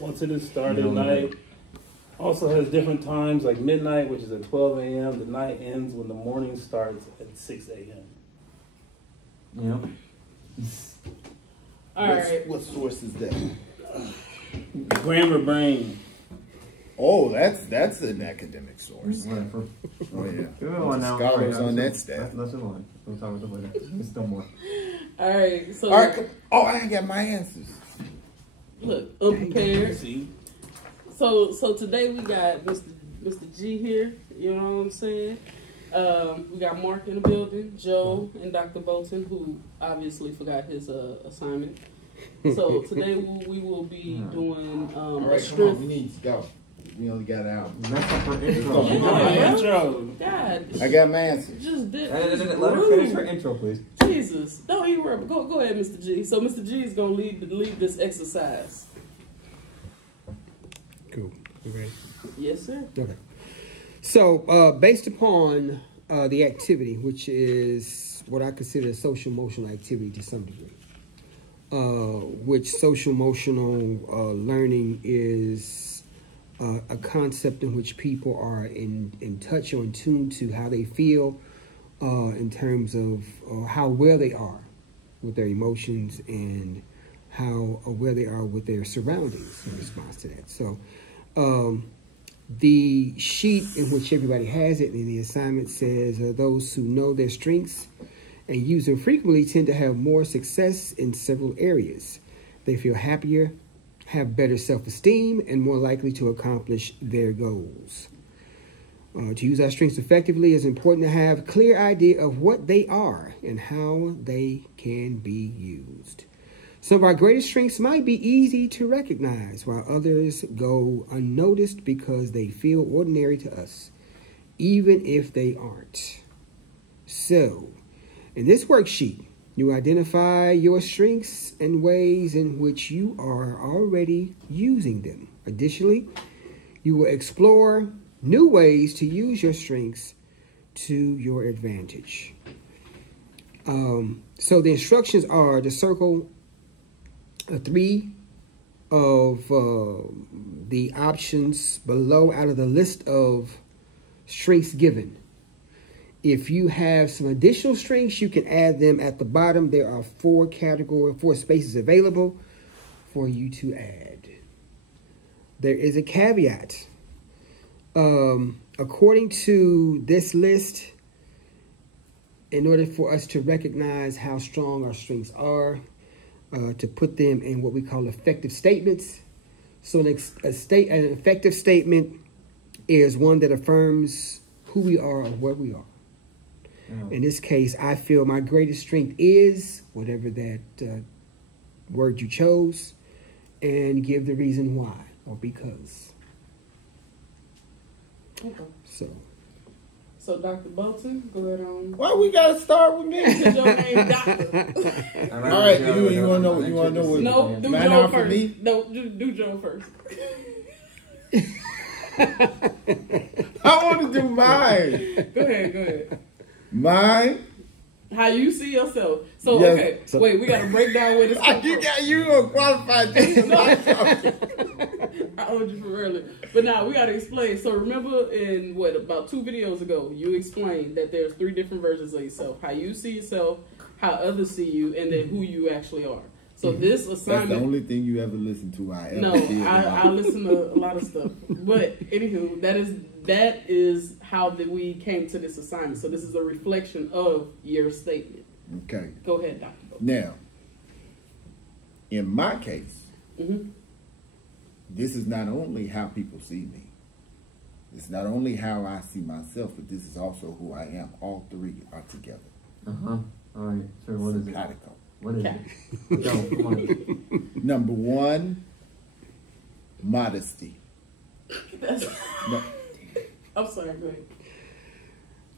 once it is started at night. Also has different times, like midnight, which is at 12 a.m. The night ends when the morning starts at 6 a.m. Yeah. All right. What source is that? Grammar Brain. Oh, that's an academic source. Oh yeah. Scholars on that staff. That's the one. We'll talk about that later. There's still more. All right. So. All right. Oh, I ain't got my answers. Look, unprepared. So today we got Mr. G here. You know what I'm saying? We got Mark in the building, Joe, and Dr. Bolton, who obviously forgot his assignment. So today we will be doing all right, come on, we need to go. We only got an hour. Intro. God. I got my answer. Just did. Let her finish her intro, please. Jesus. Don't even worry. Go ahead, Mr. G. So Mr. G is going to lead this exercise. Cool. You ready? Yes, sir. Okay. So, based upon the activity, which is what I consider a social emotional activity to some degree, which social emotional learning is a concept in which people are in touch or in tune to how they feel in terms of how well they are with their emotions and how where they are with their surroundings in response to that. So the sheet in which everybody has it and the assignment says those who know their strengths and use them frequently tend to have more success in several areas. They feel happier, have better self-esteem, and more likely to accomplish their goals. To use our strengths effectively, it's important to have a clear idea of what they are and how they can be used. Some of our greatest strengths might be easy to recognize, while others go unnoticed because they feel ordinary to us, even if they aren't. So, in this worksheet, you identify your strengths and ways in which you are already using them. Additionally, you will explore new ways to use your strengths to your advantage. So the instructions are to circle 3 of the options below out of the list of strengths given. If you have some additional strengths, you can add them at the bottom. There are 4 spaces available for you to add. There is a caveat. According to this list, in order for us to recognize how strong our strengths are, to put them in what we call effective statements. So an effective statement is one that affirms who we are or where we are. In this case, I feel my greatest strength is whatever that word you chose, and give the reason why or because. Okay. So Dr. Bolton, go ahead on. Why we gotta start with me? Because your name Doctor. All right, you wanna know what? No, do Joe first. No, do Joe first. I want to do mine. Go ahead. Mine? How you see yourself. So, yes. Okay, wait, we got to break down where this comes from. You gonna qualify this. I owed you from earlier. But now, we got to explain. So, remember in, about 2 videos ago, you explained that there's 3 different versions of yourself. How you see yourself, how others see you, and then who you actually are. So this assignment... That's the only thing you ever listen to. I listen to a lot of stuff. But, anywho, that is how we came to this assignment. So this is a reflection of your statement. Okay. Go ahead, Dr. Bo. Now, in my case, this is not only how people see me. It's not only how I see myself, but this is also who I am. All 3 are together. All right. So what is it? Simpatico. What is it? Go, come on. Number 1, modesty. No. I'm sorry, go ahead.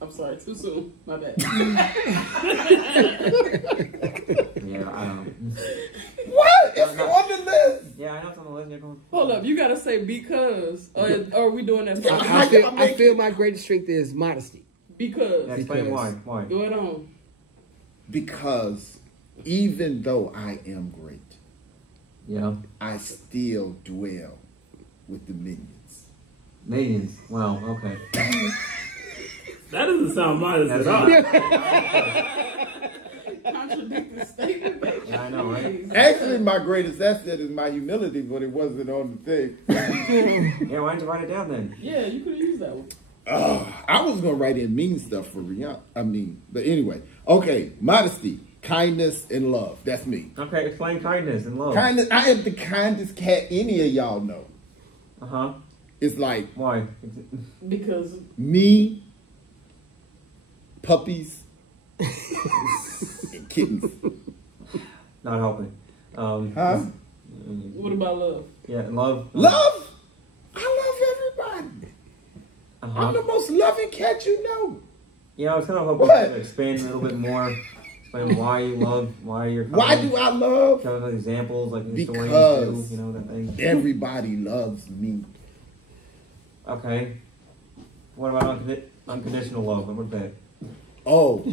I'm sorry, too soon. My bad. Yeah, I don't know. What? It's on the list. Yeah, I know it's on the list. Hold up, you gotta say because. Or are we doing that? I feel my greatest strength is modesty. Because. Yeah, explain why. Go ahead on. Because even though I am great, Yeah. I still dwell with the minions. Millions. Wow. Okay. That doesn't sound modest at all. Contradicting statement, baby. Yeah, I know, right? Actually, my greatest asset is my humility, but it wasn't on the thing. Yeah, why didn't you write it down then? Yeah, you could have used that one. I was gonna write in mean stuff for Rihanna. But anyway, okay. Modesty, kindness, and love. That's me. Okay, explain kindness and love. Kindness. I am the kindest cat any of y'all know. Uh-huh. It's like Why? Because me, puppies, and kittens. Not helping. Huh? what about love? Yeah, love. Love. I love everybody. Uh-huh. I'm the most loving cat you know. Yeah, I was kind of hoping What? to expand a little bit more. Explain why you love, why you're. Why do I love? Show us examples like in stories Because too, you know that thing. everybody loves me. Okay. What about unconditional love? What about that? Oh,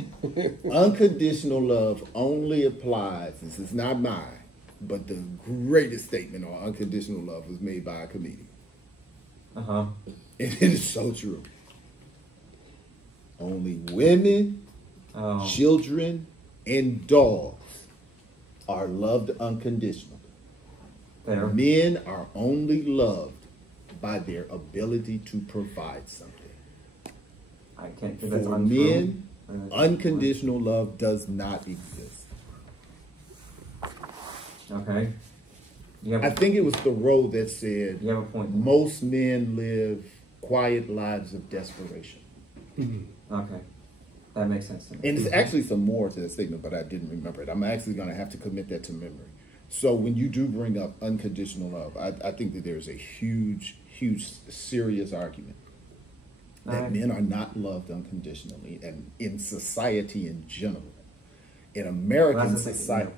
unconditional love only applies. This is not mine, but the greatest statement on unconditional love was made by a comedian. Uh-huh. And it is so true. Only women, Oh. children, and dogs are loved unconditionally. There. Men are only loved by their ability to provide something. I can't think that's For untrue. men, unconditional love does not exist. Okay. You have, I think it was Thoreau that said, you have a point. most men live quiet lives of desperation. Okay. That makes sense to me. And there's actually some more to the statement, but I didn't remember it. I'm actually going to have to commit that to memory. So when you do bring up unconditional love, I think that there's a huge, serious argument that men are not loved unconditionally, and in society in general. In American society,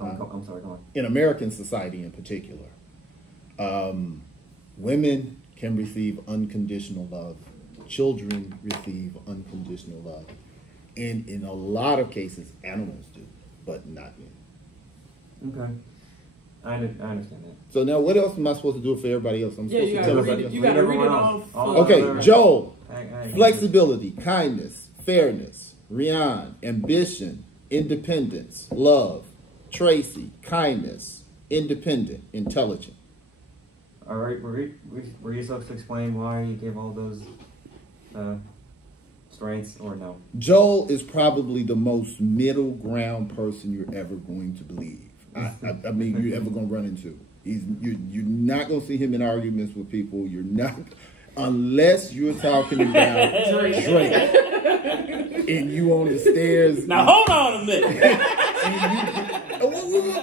I'm sorry, go on. in American society in particular, women can receive unconditional love. Children receive unconditional love. And in a lot of cases, animals do, but not men. Okay. I understand that. So now what else am I supposed to do for everybody else? I'm Yeah, supposed you to gotta tell read everybody it. else? You gotta read it Everyone all. else. All Okay, other- Joel, I- flexibility, kindness, fairness. Rian, ambition, independence, love. Tracy, kindness, independent, intelligent. All right, were you supposed to explain why you gave all those strengths, or no? Joel is probably the most middle ground person you're ever going to believe. I mean, you're ever going to run into. You're not going to see him in arguments with people. You're not, unless you're talking about Drake. And you on the stairs. Now hold on a minute.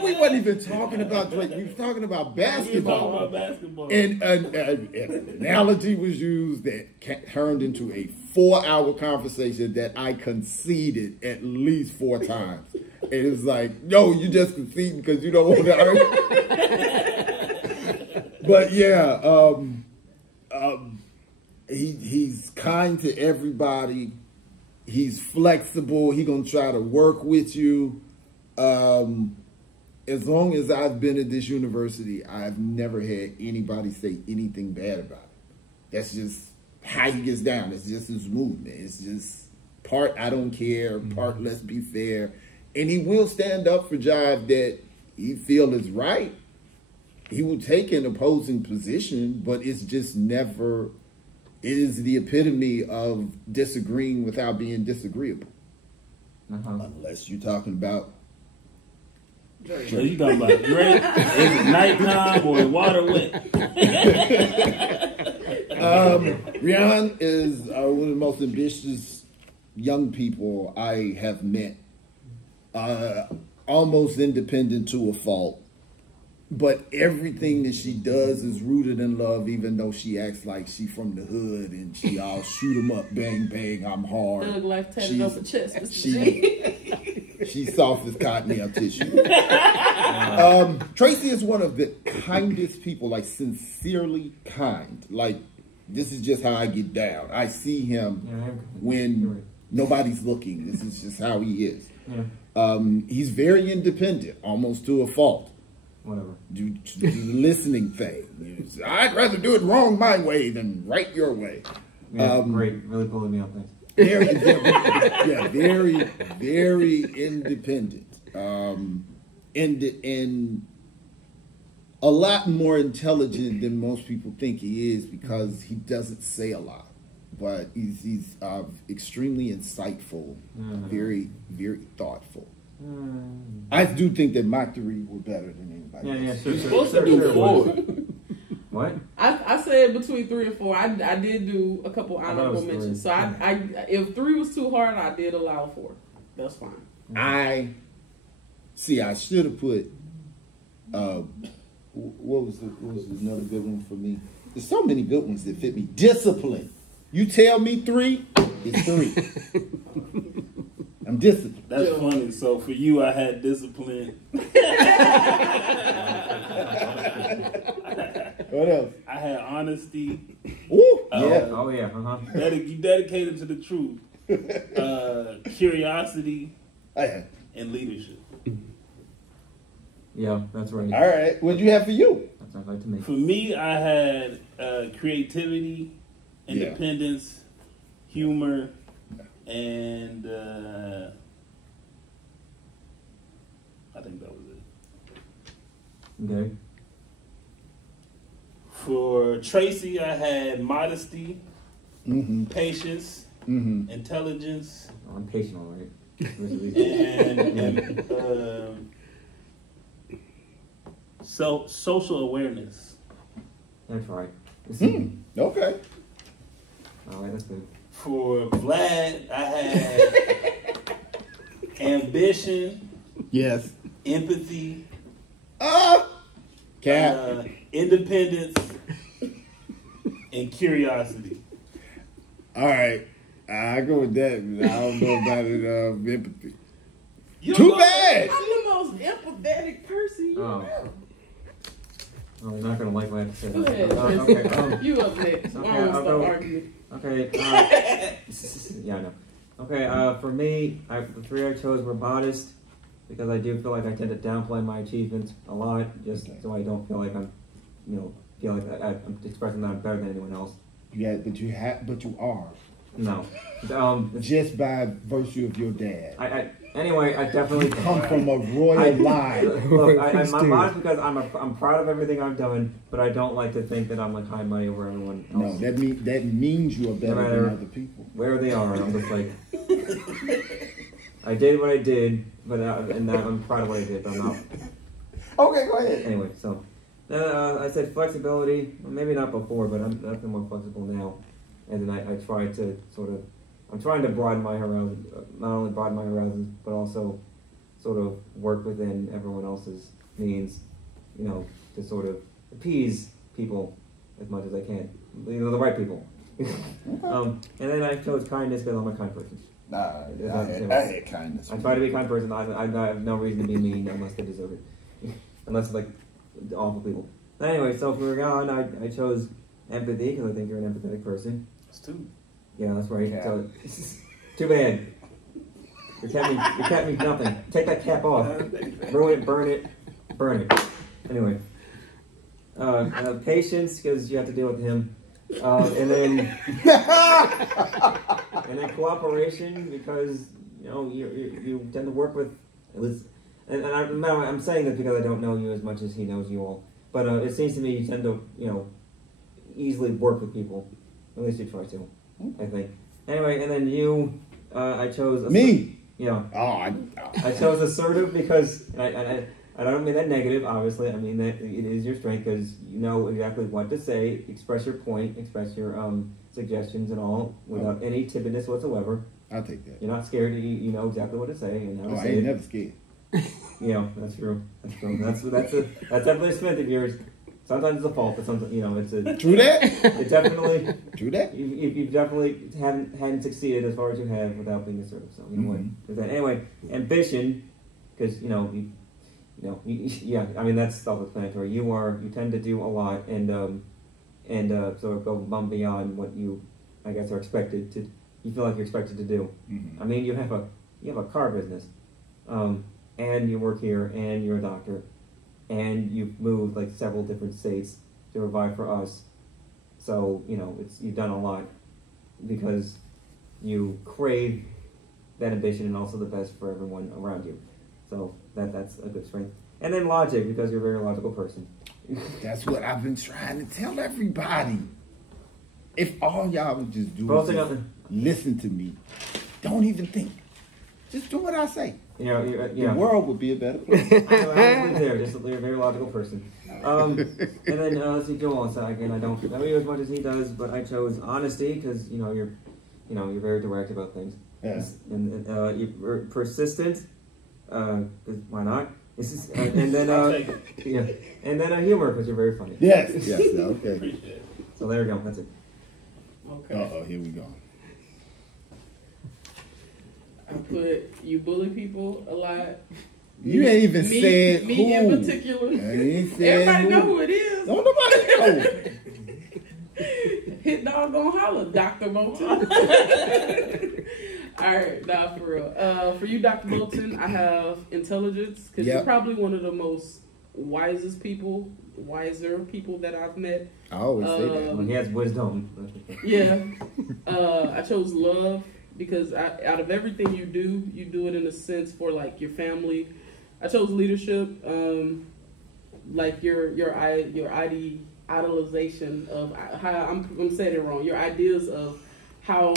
We wasn't even talking about Drake. We was talking about We were basketball. talking about basketball. And an analogy was used that turned into a 4-hour conversation that I conceded at least 4 times. And it was like, yo, you just conceding because you don't want to argue. But yeah, he's kind to everybody. He's flexible. He gonna try to work with you. As long as I've been at this university, I've never had anybody say anything bad about it. That's just how he gets down. It's just his movement. It's just part I don't care, part let's be fair. And he will stand up for jive that he feel is right. He will take an opposing position, but it's just never, it is the epitome of disagreeing without being disagreeable. Unless you're talking about So you talking about Drake? Is it nighttime or water wet? Rian is one of the most ambitious young people I have met. Almost independent to a fault. But everything that she does is rooted in love, even though she acts like she from the hood and she all shoot 'em up, bang, bang, I'm hard. Thug life tatted on the chest. Mr. G. She's soft as cottonelle tissue. Tracy is one of the kindest people, like sincerely kind. Like, this is just how I get down. I see him when nobody's looking. This is just how he is. Yeah. He's very independent, almost to a fault. whatever. Do the listening thing. I'd rather do it wrong my way than right your way. Yeah, great. Really pulling me up. Thanks. Very, very independent. And a lot more intelligent than most people think he is because he doesn't say a lot. But he's extremely insightful, very, very thoughtful. I do think that my three were better than anybody else. Yeah, sure. You're supposed to do 4. What? I said between 3 and 4. I did do a couple honorable mentions. So I if 3 was too hard, I did allow 4. That's fine. I should have put. What was another good one for me? There's so many good ones that fit me. Discipline. You tell me 3, it's 3. I'm disciplined. That's funny. So for you, I had discipline. What else? I had honesty. Ooh, yeah. Oh yeah. You dedicated to the truth. Curiosity and leadership. Yeah, that's right. All right. What'd you have for you? That sounds right to me. For me, I had creativity, independence, humor, and I think that was it. Okay. For Tracy, I had modesty, patience, intelligence, Oh, I'm patient, all right. and social awareness. That's right. Okay. All right, that's good. For Vlad, I had ambition, Yes. empathy, Cat. independence, and curiosity. All right. I go with that. I don't know about it. Empathy. Too bad. I'm the most empathetic person you know. Oh, you're not gonna like what I have to say. Go ahead. Okay. You up next. Okay, I don't I'll stop go. arguing. Okay. Yeah, I know. Okay. For me, the 3 I chose were modest because I do feel like I tend to downplay my achievements a lot, just so I don't feel like I'm expressing that I'm better than anyone else. Yeah, but you are. No. Just by virtue of your dad. Anyway, I definitely Come from a royal line. Look, I'm modest because I'm proud of everything I've done, but I don't like to think that I'm like high money over everyone else. No, that means you are better than other people. Where they are, I'm just like, I did what I did, but and I'm proud of what I did, but I'm not. Okay, go ahead. Anyway, so I said flexibility. Well, maybe not before, but I'm definitely more flexible now. And then I try to I'm trying to broaden my horizons, not only broaden my horizons, but also sort of work within everyone else's means, to sort of appease people as much as I can, the right people. And then I chose kindness because I'm a kind person. I had kindness. I try to be a kind person. I have no reason to be mean unless they deserve it, unless like awful people. Anyway, so for God, I chose empathy because I think you're an empathetic person. It's 2. Yeah, that's right. Yeah. So, too bad. Your cat means nothing. Take that cap off. Ruin it, burn it. Anyway. Patience, because you have to deal with him. And then cooperation, because, you tend to work with, and I'm saying this because I don't know you as much as he knows you all. But it seems to me you tend to, easily work with people. At least you try to, I think. Anyway, and then you, I chose... Me? Yeah. Oh, I chose assertive because, I don't mean that negative, obviously. I mean that it is your strength because you know exactly what to say, express your point, express your suggestions and all without any timidness whatsoever. I'll take that. You're not scared. You know exactly what to say and how to I say ain't it. never scared. Yeah, that's true. That's definitely a strength of yours. Sometimes it's a fault, but sometimes it's a. True that. It definitely. True that. You definitely hadn't succeeded as far as you have without being assertive. So what? Anyway, ambition, because yeah. I mean that's self-explanatory. You tend to do a lot and sort of go above and beyond what you, I guess, are expected to. You feel like you're expected to do. I mean, you have a car business, and you work here, and you're a doctor. and you've moved like several different states to provide for us. So you've done a lot because you crave that ambition and also the best for everyone around you. So that's a good strength. And then logic, because you're a very logical person. That's what I've been trying to tell everybody. If all y'all would just do is just listen to me, don't even think. Just do what I say. The world would be a better place. I was there. Just you're a very logical person. And then let's see, Joel. So again, I don't know you as much as he does, but I chose honesty because you're very direct about things. Yes. And you're persistent. Why not? And then and then humor because you're very funny. Yes. Okay. Appreciate it. So there we go. That's it. Okay. Here we go. I put you bully people a lot. You ain't even said who. Me in particular. Everybody know who it is. Don't nobody know. Hit dog on holler, Dr. Bolton. All right, now for real. For you, Dr. Bolton, I have intelligence because you're probably one of the most wiser people that I've met. I always say that. He has wisdom. Yeah. I chose love because out of everything you do it in a sense for like your family. I chose leadership, like your idolization of how I'm saying it wrong. Your ideas of how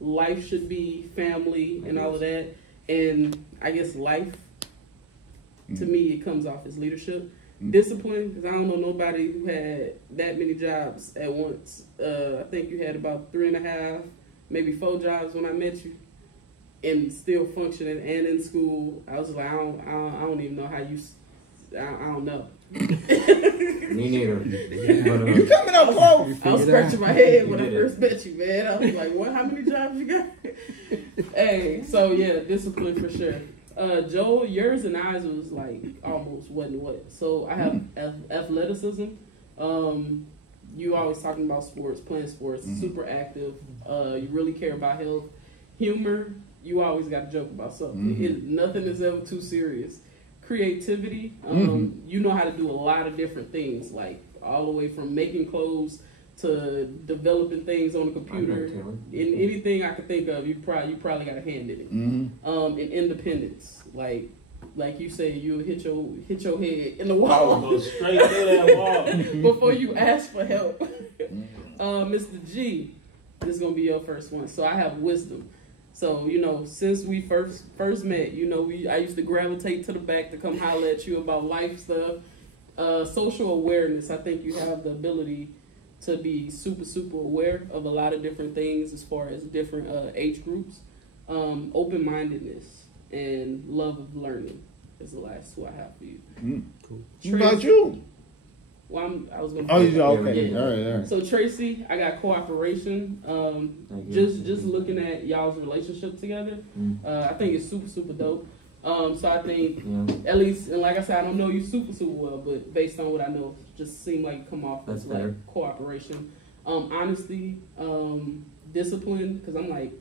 life should be, family, and all of that, and I guess life. To me, it comes off as leadership. Discipline, because I don't know nobody who had that many jobs at once. I think you had about 3.5, maybe 4 jobs when I met you, and still functioning and in school. I was like, I don't even know how you. I don't know. Me neither. You coming up close. I was scratching my head when I first met you, man. I was like, what? How many jobs you got? Hey, so yeah, discipline for sure. Joel, yours and ours was like almost wasn't what. So I have athleticism. You always talking about sports, playing sports, super active. You really care about health. Humor, you always got to joke about something. Nothing is ever too serious. Creativity, you know how to do a lot of different things, like all the way from making clothes to developing things on the computer. In anything I could think of, you probably got a hand in it. And independence, like you say, you hit your head in the wall. Go straight through that wall before you ask for help. Mr. G, this is gonna be your first one. So I have wisdom. So since we first met, I used to gravitate to the back to come holler at you about life stuff, social awareness. I think you have the ability to be super aware of a lot of different things as far as different age groups. Open-mindedness and love of learning is the last two I have for you. Cool. What about you? Well, I was going to... Oh, okay. Yeah. All right. So, Tracy, I got cooperation. Just looking at y'all's relationship together, I think it's super dope. So I think, at least, and like I said, I don't know you super well, but based on what I know, just seem like you come off as like cooperation. Honesty, discipline, because I'm like,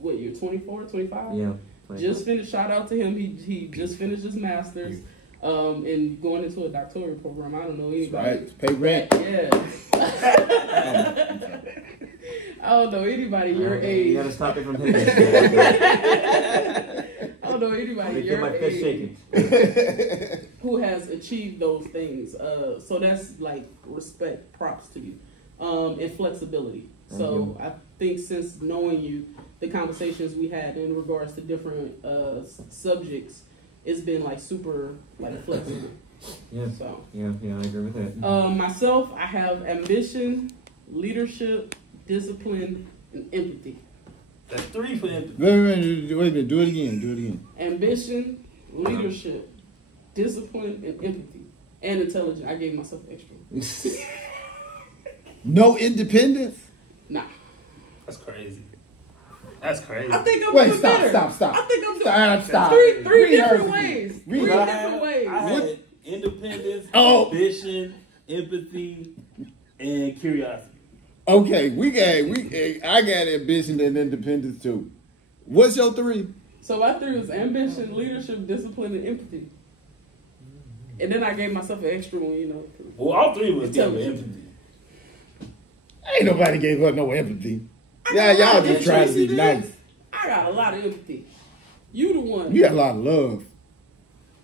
what, you're 24, 25? Yeah. Just finished, shout out to him, he just finished his master's. And going into a doctoral program, I don't know anybody. Right, pay rent. Yeah. I don't know anybody your age. You gotta stop it from hitting. I don't know anybody your age who has achieved those things. So that's like respect, props to you, and flexibility. So I think since knowing you, the conversations we had in regards to different subjects. It's been like super like flexible. Yeah. So yeah, I agree with that. Myself, I have ambition, leadership, discipline, and empathy. That's 3 for empathy. Wait a minute. Do it again. Ambition, leadership, discipline, and empathy, and intelligence. I gave myself extra. No independence? Nah. That's crazy. That's crazy. I think I'm doing better. Stop. I think I'm doing Stop. Three different ways. Three different ways. I had independence, ambition, empathy, and curiosity. Okay, I got ambition and independence too. What's your 3? So my 3 was ambition, leadership, discipline, and empathy. And then I gave myself an extra one, you know. Well, all three of us gave empathy. Ain't nobody gave her no empathy. I Yeah, got a lot y'all of just trying to be empathy, nice. I got a lot of empathy. You the one. You got a lot of love.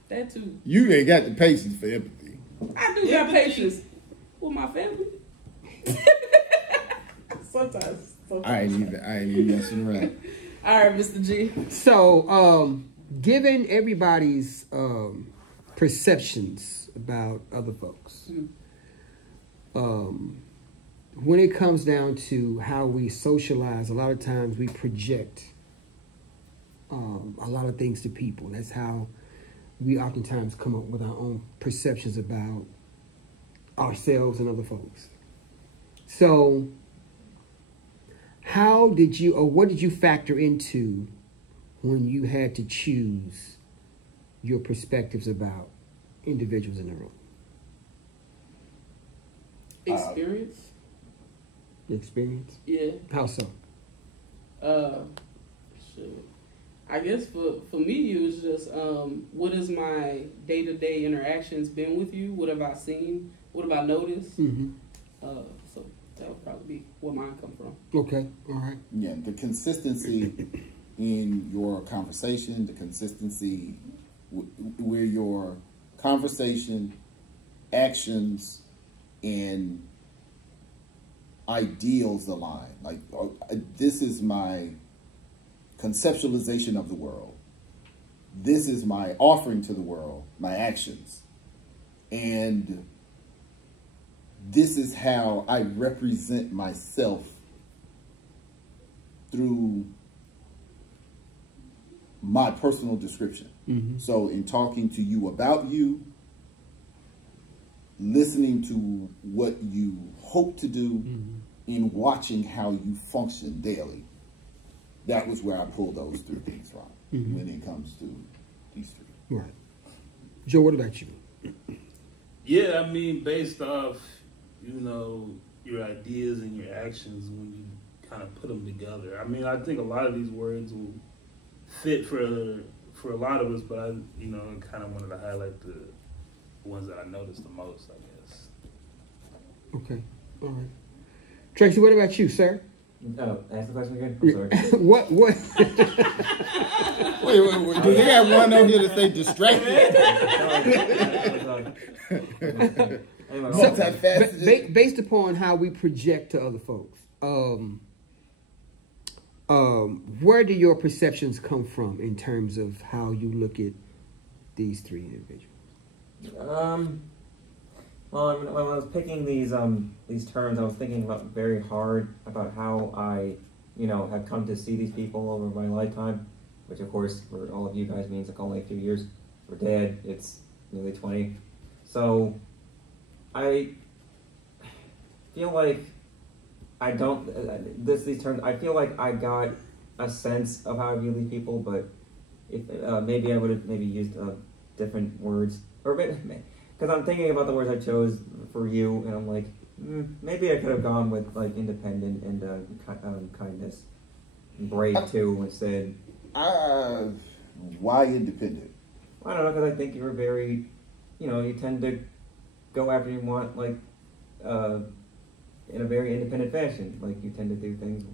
That too. You ain't got the patience for empathy. I do got patience with my family. Sometimes. I ain't even messing around. All right, Mr. G. So, given everybody's perceptions about other folks, when it comes down to how we socialize, a lot of times we project a lot of things to people. That's how we oftentimes come up with our own perceptions about ourselves and other folks. So, how did you, or what did you factor into when you had to choose your perspectives about individuals in the room? Experience? Experience? Yeah. How so? Shit. I guess for me, it was just what has my day-to-day interactions been with you? What have I seen? What have I noticed? Mm-hmm. So that would probably be where mine come from. Okay, all right. Yeah, the consistency in your conversation, the consistency where your conversation, actions, and ideals align. Like, this is my conceptualization of the world. This is my offering to the world, my actions. And this is how I represent myself through my personal description. Mm-hmm. So in talking to you about you, listening to what you hope to do, Mm-hmm. in watching how you function daily, that was where I pulled those three things from when it comes to these three. Right. Joe, what about you? Yeah, I mean, based off, you know, your ideas and your actions when you kind of put them together. I mean, I think a lot of these words will fit for a lot of us, but I, you know, kind of wanted to highlight the ones that I noticed the most, I guess. Okay, all right. Tracy, what about you, sir? Ask the question again. I'm sorry. What? Wait. Do they have one on here to say distracted? Anyway, Multifaceted. Based upon how we project to other folks, where do your perceptions come from in terms of how you look at these three individuals? Well, when I was picking these terms, I was thinking about very hard about how I, you know, have come to see these people over my lifetime, which of course for all of you guys means like only a few years. For Dad, it's nearly 20. So I feel like I don't these terms. I feel like I got a sense of how I view these people, but if maybe I would have used different words, or because I'm thinking about the words I chose for you, and I'm like, maybe I could have gone with like independent and kindness, and brave too instead. Why independent? I don't know, because I think you're very, you know, you tend to go after you want, like, in a very independent fashion. Like, you tend to do things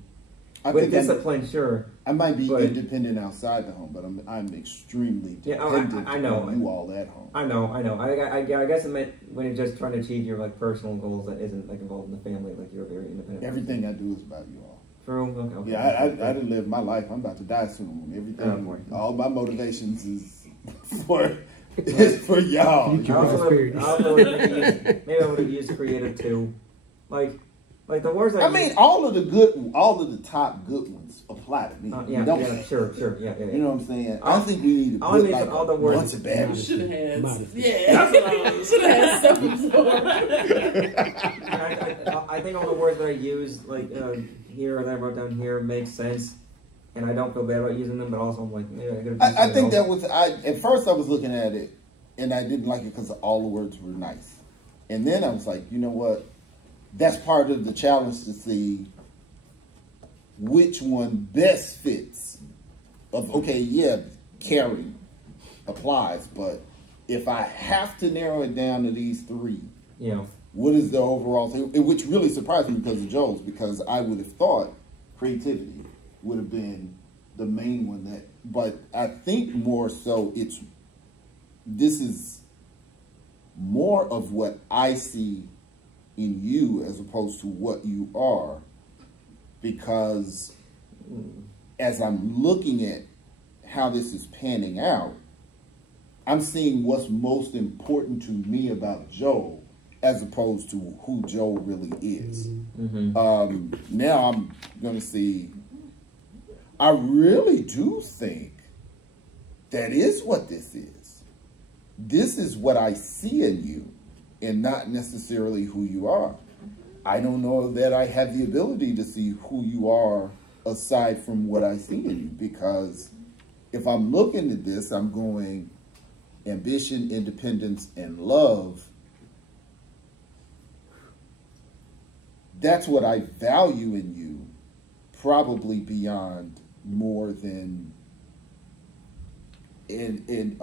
with discipline, sure. I might be independent outside the home, but I'm extremely dependent I know. on you all at home. I know. I guess it meant when you're just trying to achieve your, like, personal goals that isn't, like, involved in the family, like, you're very independent. Everything I do is about you all. True. Okay. Yeah, I didn't live my life. I'm about to die soon. Everything, all my motivations is for y'all. Maybe I would have used creative too, like the words. I mean, all of the top good ones apply to me. Sure. You know what I'm saying? I think we need to put like all the words. bunch of bad. You should have had. Yeah, you should have had something for. I think all the words that I use, like here or that I wrote down here, make sense. And I don't feel bad about using them, but also I'm like, maybe I think that was, at first I was looking at it, and I didn't like it because all the words were nice. And then I was like, you know what? That's part of the challenge to see which one best fits. Caring applies, but if I have to narrow it down to these three, Yeah. what is the overall thing? Which really surprised me because of Joel's, because I would have thought creativity would have been the main one that, but I think more so this is more of what I see in you as opposed to what you are, because as I'm looking at how this is panning out, I'm seeing what's most important to me about Joel as opposed to who Joel really is. Now I'm going to see, I really do think that is what this is. This is what I see in you and not necessarily who you are. I don't know that I have the ability to see who you are aside from what I see in you, because if I'm looking at this, I'm going ambition, independence, and love. That's what I value in you, probably beyond more than in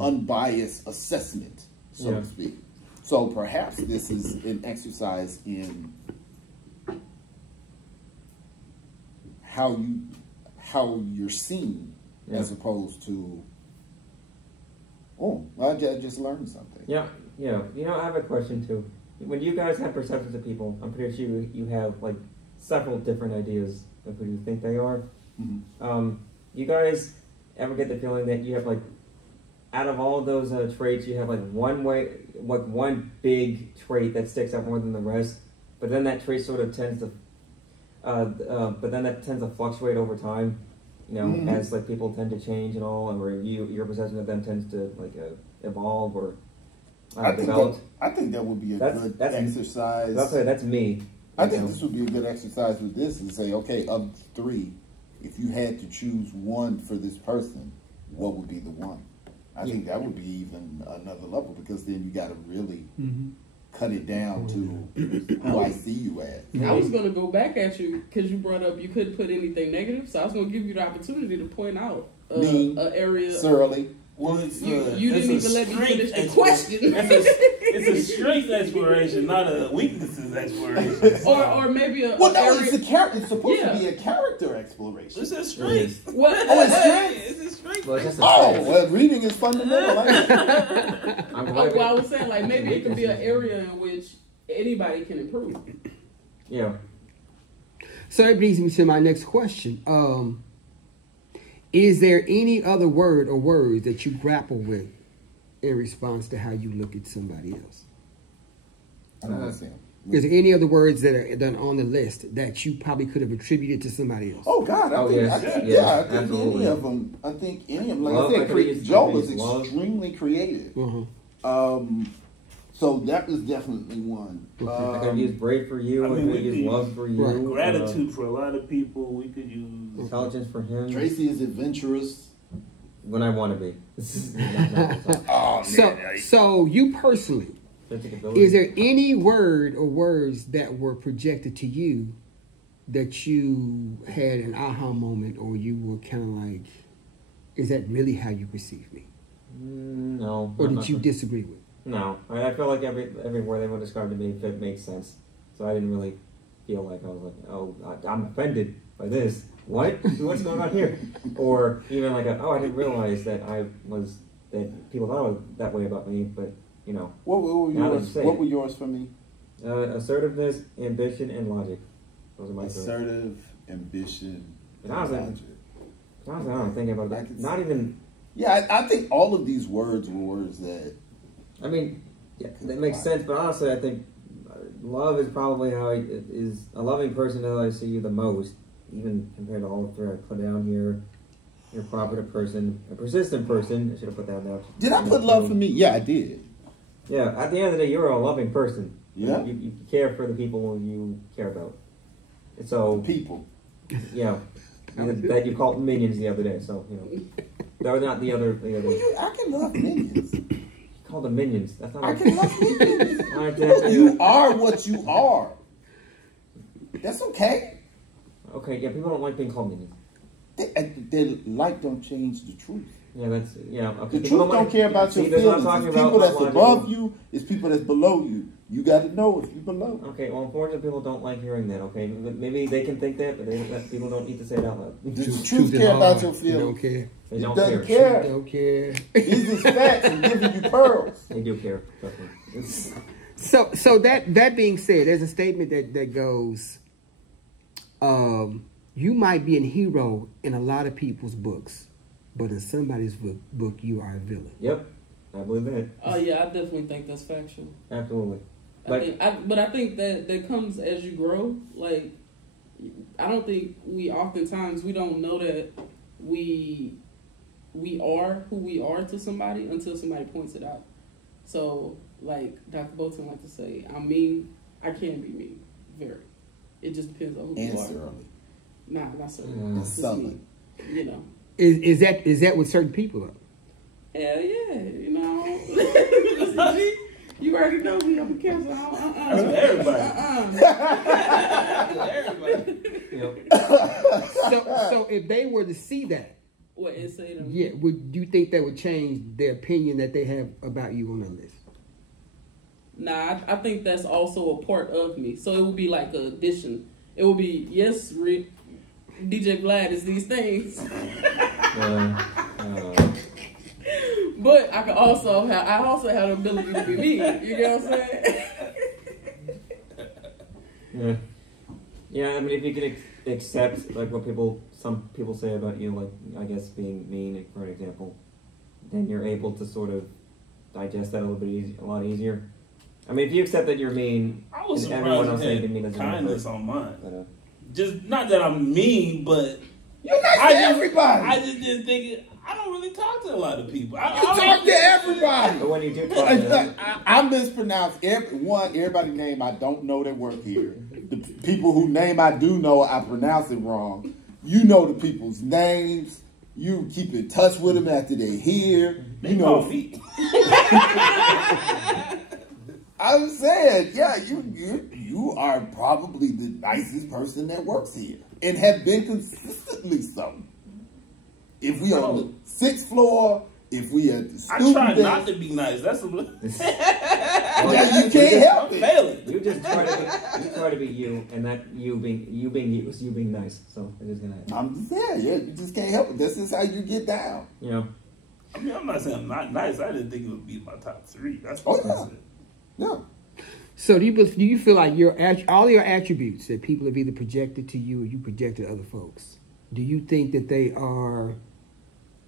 unbiased assessment, so to speak. So perhaps this is an exercise in how you're seen, as opposed to, oh, I just learned something. Yeah. You know, I have a question too. When you guys have perceptions of people, I'm pretty sure you have like several different ideas of who you think they are. You guys ever get the feeling that you have like, out of all those traits, you have like one big trait that sticks out more than the rest, but then that trait sort of tends to fluctuate over time, you know, as like people tend to change and all, or your perception of them tends to like evolve or develop. I think that would be a good exercise. That's me. I think this would be a good exercise with this, and say, okay, of three, if you had to choose one for this person, what would be the one? I think that would be even another level, because then you got to really cut it down to who I see you as. I was going to go back at you because you brought up you couldn't put anything negative, so I was going to give you the opportunity to point out an area. Surly. Well, it's you didn't even let me finish the question. It's a strength exploration, not a weaknesses exploration. or maybe a well, no, area. it's supposed to be a character exploration. It's a strength. What? Oh, it's strength. It's a strength. Well, well, reading is fundamental. Well, I was saying, like, maybe it could be an area in which anybody can improve. Yeah. So that brings me to my next question. Is there any other word or words that you grapple with in response to how you look at somebody else? I don't understand. Is there any other words that are done on the list that you probably could have attributed to somebody else? Oh God, I think any of them. I think any of them. Like I said, Joel is extremely creative. So that is definitely one. I could use brave for you. I could use love for you. Right. Gratitude for a lot of people. We could use intelligence for him. Tracy is adventurous when I want to be. Oh man. So you personally, is there any word or words that were projected to you that you had an aha moment, or you were kind of like, is that really how you perceive me? No. Or did you disagree with? No, I feel like every word they would describe to me, if it makes sense. So I didn't really feel like I was like, oh, I'm offended by this. What? What's going on here? Or even like, I didn't realize that that people thought that way about me. But you know, what were yours for me? Assertiveness, ambition, and logic. Those are my assertive, ambition, and logic. Honestly, I'm thinking about that. Not even. Yeah, I think all of these words were words that. I mean, yeah, that makes sense, but honestly, I think love is probably how is a loving person how I see you the most, even compared to all the three I put down here. You're a cooperative person, a persistent person. I should have put that down. Did I put love for me? Yeah, I did. Yeah, at the end of the day, you're a loving person. Yeah. You care for the people you care about. So people. Yeah. That you called minions the other day, so, you know. That was not the other. I can love minions. Call them minions. That's not. I can love minions. You are what you are. That's okay. Okay, yeah, people don't like being called minions. Their like don't change the truth. Yeah, that's okay. The truth don't care about your feelings. It's people that's above you. It's people that's below you. You got to know if you're below. Okay, well, unfortunately, people don't like hearing that. Okay, maybe they can think that, but people don't need to say it out loud. The truth care about your feelings. They don't care. They don't doesn't care. care. They don't care. These is facts and giving you pearls. They do care. Trust me. So that being said, there's a statement that goes, you might be a hero in a lot of people's books, but in somebody's book, you are a villain. Yep, I believe that. Oh yeah, I definitely think that's factual. Absolutely. But I think that comes as you grow. Like, I don't think we don't know that we are who we are to somebody until somebody points it out. So, like Dr. Bolton likes to say, I'm mean. I can be mean. Very. It just depends on who you are. Surly. Nah, not so. Just mean. You know. Is that with certain people though? Hell yeah, you know. You already know me. I'm a Cancer. That's for everybody. Everybody. Yep. So if they were to see that, what and say to me? yeah, would you think that would change their opinion that they have about you on that list? Nah, I think that's also a part of me. So it would be like an addition. It would be, yes, Rick, DJ Vlad is these things. But I also have the ability to be me. You get what I'm saying? Yeah. Yeah, I mean, if you could accept like what some people say about you, like I guess being mean, for an example, then you're able to sort of digest that a lot easier. I mean, if you accept that you're mean, I was and everyone else surprised saying you're mean at doesn't kindness matter. on mine. But, Just not that I'm mean, but You're nice to everybody. I just didn't think it. I don't really talk to a lot of people. You talk to everybody. but when you do talk to them, I mispronounce everybody's name I don't know that work here. The people whose name I do know, I pronounce it wrong. You know the people's names. You keep in touch with them after they're here. They You know, call me. I'm saying, yeah, you are probably the nicest person that works here and have been consistently so. If we on the 6th floor, if we at the student I try desk, not to be nice. That's a yeah, you can't help it. failing. you just try to be you, and that you being you is you being nice. So it is gonna happen. I'm just saying, yeah, you just can't help it. This is how you get down. You know. I mean, I'm not saying I'm not nice. I didn't think it would be my top 3. That's Oh, what I yeah. said. Yeah. So do you feel like all your attributes that people have either projected to you or you projected to other folks? Do you think that they are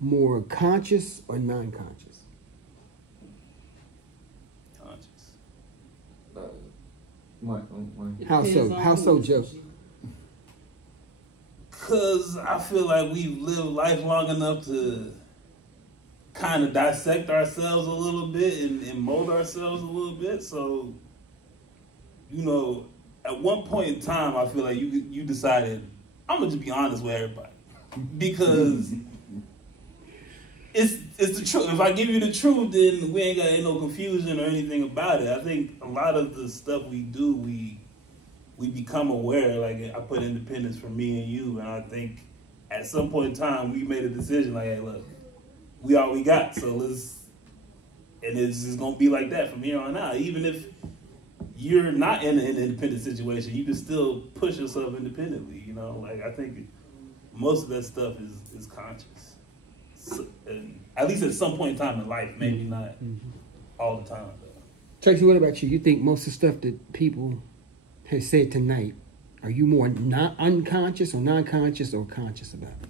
more conscious or non-conscious? Conscious. What? It How depends so? on How who so, is Joe? you. Because I feel like we've lived life long enough to kind of dissect ourselves a little bit and mold ourselves a little bit. So, you know, at one point in time, I feel like you decided, I'm going to just be honest with everybody. Because it's the truth. If I give you the truth, then we ain't got no confusion or anything about it. I think a lot of the stuff we do, we become aware. Like, I put independence for me and you, and I think at some point in time, we made a decision like, hey, look, we all we got, so it's just gonna be like that from here on out. Even if you're not in an independent situation, you can still push yourself independently. You know, like I think most of that stuff is conscious, and at least at some point in time in life. Maybe not all the time. Though. Tracy, what about you? You think most of the stuff that people have said tonight, are you more not unconscious or non-conscious or conscious about it?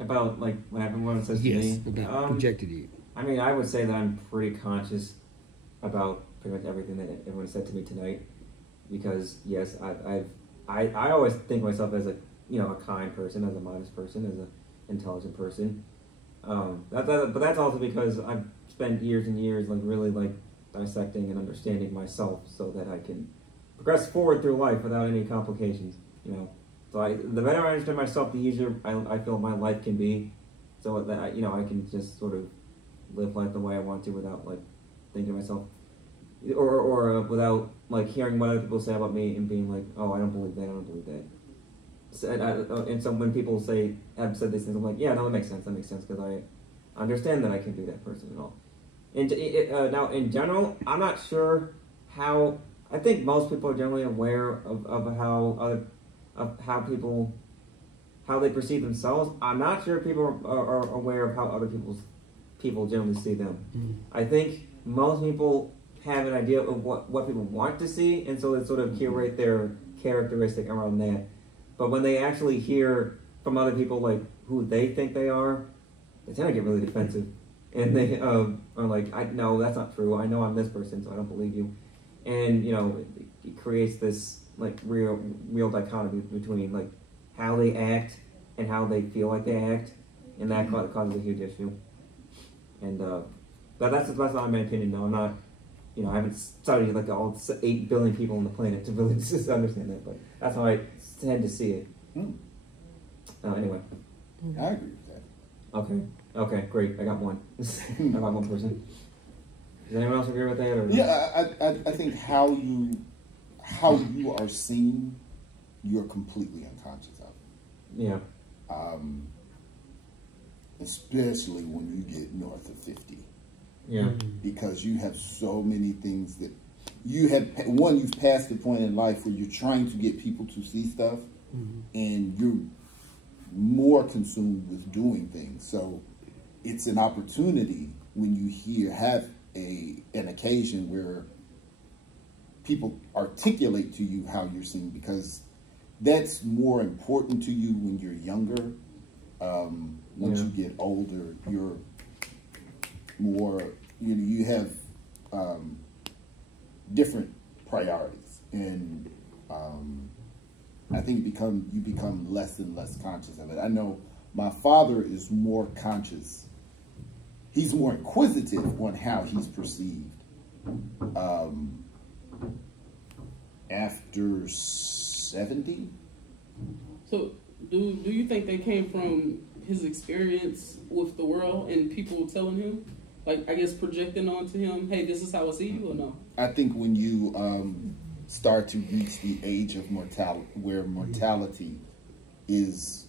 About like what everyone says to Yes, me. about projected you. I mean, I would say that I'm pretty conscious about pretty much everything that everyone said to me tonight, because yes, I always think of myself as a kind person, as a modest person, as an intelligent person. But that's also because I've spent years and years like really like dissecting and understanding myself so that I can progress forward through life without any complications. You know. So the better I understand myself, the easier I feel my life can be, so that I can just sort of live life the way I want to without like thinking to myself, or without like hearing what other people say about me and being like, oh, I don't believe that, I don't believe that. So, and so when people have said these things, I'm like, yeah, no, that makes sense, because understand that I can be that person and all. And now, in general, I'm not sure how. I think most people are generally aware of how they perceive themselves. I'm not sure people are aware of how other people generally see them. I think most people have an idea of what people want to see, and so they sort of curate their characteristic around that. But when they actually hear from other people like who they think they are, they tend to get really defensive, and they are like, "No, that's not true. I know I'm this person, so I don't believe you." And it creates this like real dichotomy between like how they act and how they feel like they act, and that causes a huge issue. And that's not my opinion. No, I'm not. I haven't studied like all 8 billion people on the planet to really just understand that, but that's how I tend to see it. Anyway. I agree with that. Okay, great. I got one. I got one person. Does anyone else agree with that? Or? Yeah, I think how you are seen, you're completely unconscious of. Yeah. Especially when you get north of 50. Yeah. Because you have so many things that you've passed the point in life where you're trying to get people to see stuff, and you're more consumed with doing things. So it's an opportunity when you have an occasion where people articulate to you how you're seen, because that's more important to you when you're younger. Once you get older, you're more, you have different priorities, and I think you become less and less conscious of it. I know my father is more conscious. He's more inquisitive on how he's perceived after 70. So do you think that came from his experience with the world and people telling him, like, I guess projecting onto him, hey, this is how I see you, or no? I think when you start to reach the age of mortality, where mortality is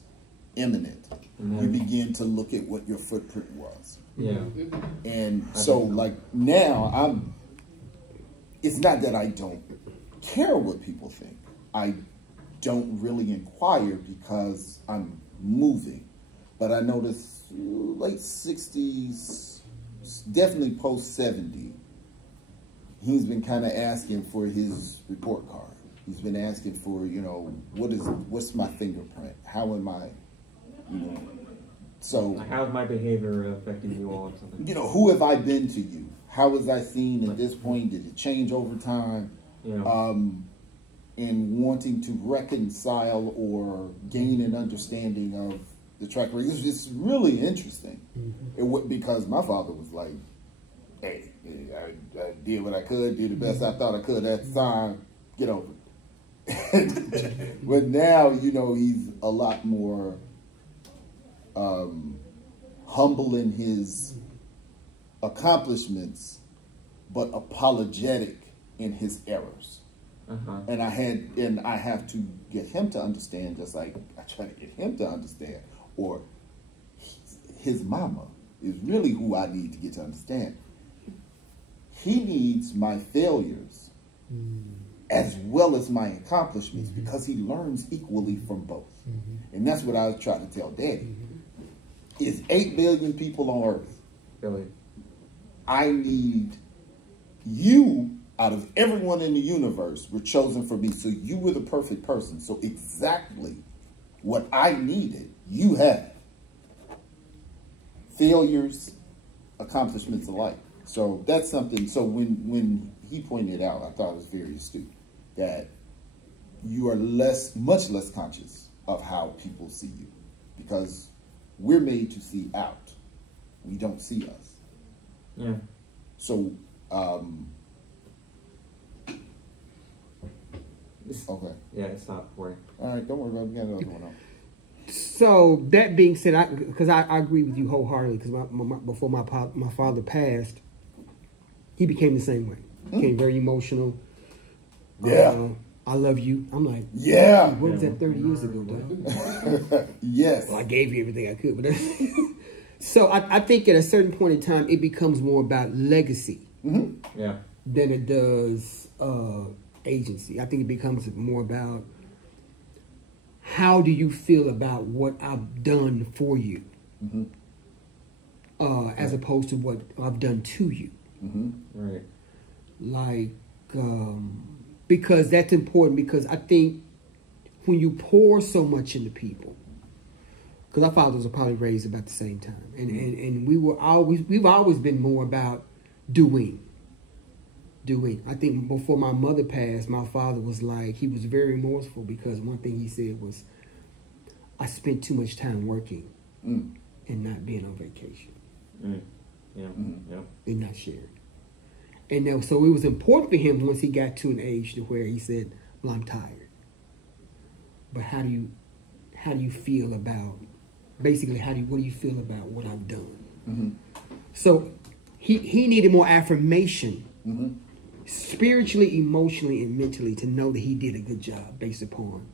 imminent, you begin to look at what your footprint was. Yeah. And so, like, now it's not that I don't care what people think. I don't really inquire because I'm moving. But I notice late 60s, definitely post 70, he's been kind of asking for his report card. He's been asking for, what's my fingerprint? How am I, so. How's my behavior affecting you all or something? Who have I been to you? How was I seen at this point? Did it change over time? Yeah. And wanting to reconcile or gain an understanding of the track record. It's really interesting. Because my father was like, hey, I did what I could, did the best I thought I could at the time, get over it. But now, he's a lot more humble in his accomplishments, but apologetic in his errors. And I have to get him to understand, just like I try to get him to understand, or his mama is really who I need to get to understand. He needs my failures as well as my accomplishments, because he learns equally from both. And that's what I was trying to tell Daddy. It's 8 billion people on Earth. Really? I need you. Out of everyone in the universe, were chosen for me. So you were the perfect person. So exactly what I needed, you have. Failures, accomplishments alike. So that's something. So when he pointed out, I thought it was very astute, that you are much less conscious of how people see you, because we're made to see out. We don't see us. Yeah. So, okay. Yeah, it's not working. All right, don't worry about it. We got another one on. So that being said, because I agree with you wholeheartedly, because before my father passed, he became the same way. Became very emotional. Yeah. I love you. I'm like, yeah. What was that 30 years ago, dog? Yes. Well, I gave you everything I could, but So I think at a certain point in time, it becomes more about legacy Yeah. than it does agency. I think it becomes more about how do you feel about what I've done for you, as opposed to what I've done to you. Right. Like, because that's important, because I think when you pour so much into people, because our fathers were probably raised about the same time, and we've always been more about doing. I think before my mother passed, my father was like, he was very remorseful because one thing he said was, I spent too much time working and not being on vacation. Yeah. Yeah. And not sharing. And then, so it was important for him once he got to an age to where he said, well, I'm tired. But how do you feel about, basically, what do you feel about what I've done? So he needed more affirmation, spiritually, emotionally, and mentally, to know that he did a good job based upon